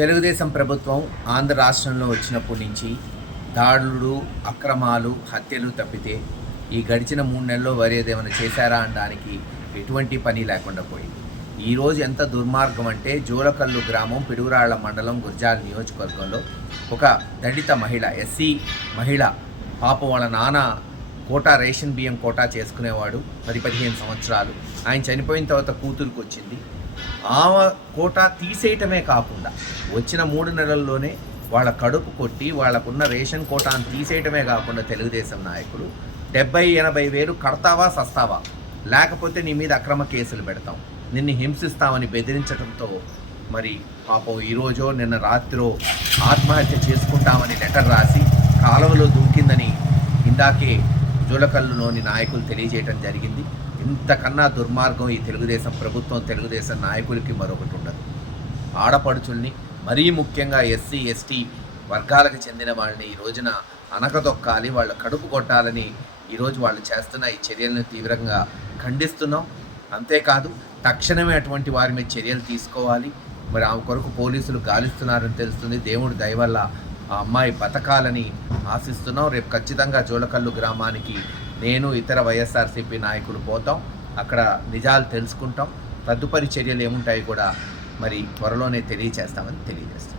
తెలుగుదేశం ప్రభుత్వం ఆంధ్ర రాష్ట్రంలో వచ్చినప్పటి నుంచి దాడులు, అక్రమాలు, హత్యలు తప్పితే ఈ గడిచిన 3 నెలల్లో ఏమైనా చేశారా అనడానికి ఎటువంటి పని లేకుండా పోయింది. ఈరోజు ఎంత దుర్మార్గం అంటే జోలకల్లు గ్రామం, పిడుగురాళ్ల మండలం, గుర్జాల నియోజకవర్గంలో ఒక దళిత మహిళ, ఎస్సీ మహిళ, పాపం వాళ్ళ నాన్న కోటా రేషన్ బియ్యం కోటా చేసుకునేవాడు 10-15 సంవత్సరాలు. ఆయన చనిపోయిన తర్వాత కూతురికి వచ్చింది. ఆమె కోటా తీసేయటమే కాకుండా వచ్చిన 3 నెలల్లోనే వాళ్ళ కడుపు కొట్టి వాళ్ళకున్న రేషన్ కోటాను తీసేయటమే కాకుండా తెలుగుదేశం నాయకులు 70-80 వేలు కడతావా సస్తావా, లేకపోతే నీ మీద అక్రమ కేసులు పెడతాం, నిన్ను హింసిస్తామని బెదిరించడంతో మరి పాపం ఈరోజో నిన్న రాత్రో ఆత్మహత్య చేసుకుంటామని లెటర్ రాసి కాలువలో దూకిందని ఇందాకే జోలకల్లులోని నాయకులు తెలియజేయడం జరిగింది. ఇంతకన్నా దుర్మార్గం ఈ తెలుగుదేశం ప్రభుత్వం, తెలుగుదేశం నాయకులకి మరొకటి ఉండదు. ఆడపడుచుల్ని, మరీ ముఖ్యంగా ఎస్సీ ఎస్టీ వర్గాలకు చెందిన వాళ్ళని ఈ రోజున అనకదొక్కాలి, వాళ్ళ కడుపు కొట్టాలని ఈరోజు వాళ్ళు చేస్తున్న ఈ చర్యలను తీవ్రంగా ఖండిస్తున్నాం. అంతేకాదు తక్షణమే అటువంటి వారి మీద చర్యలు తీసుకోవాలి. మరి ఆమె కొరకు పోలీసులు గాలిస్తున్నారని తెలుస్తుంది. దేవుడి దయ వల్ల ఆ అమ్మాయి బతకాలని ఆశిస్తున్నాం. రేపు ఖచ్చితంగా జోలకల్లు గ్రామానికి నేను, ఇతర వైఎస్ఆర్సీపీ నాయకులు పోతాం. అక్కడ నిజాలు తెలుసుకుంటాం. తదుపరి చర్యలు ఏముంటాయి కూడా మరి త్వరలోనే తెలియచేస్తామని తెలియజేస్తాం.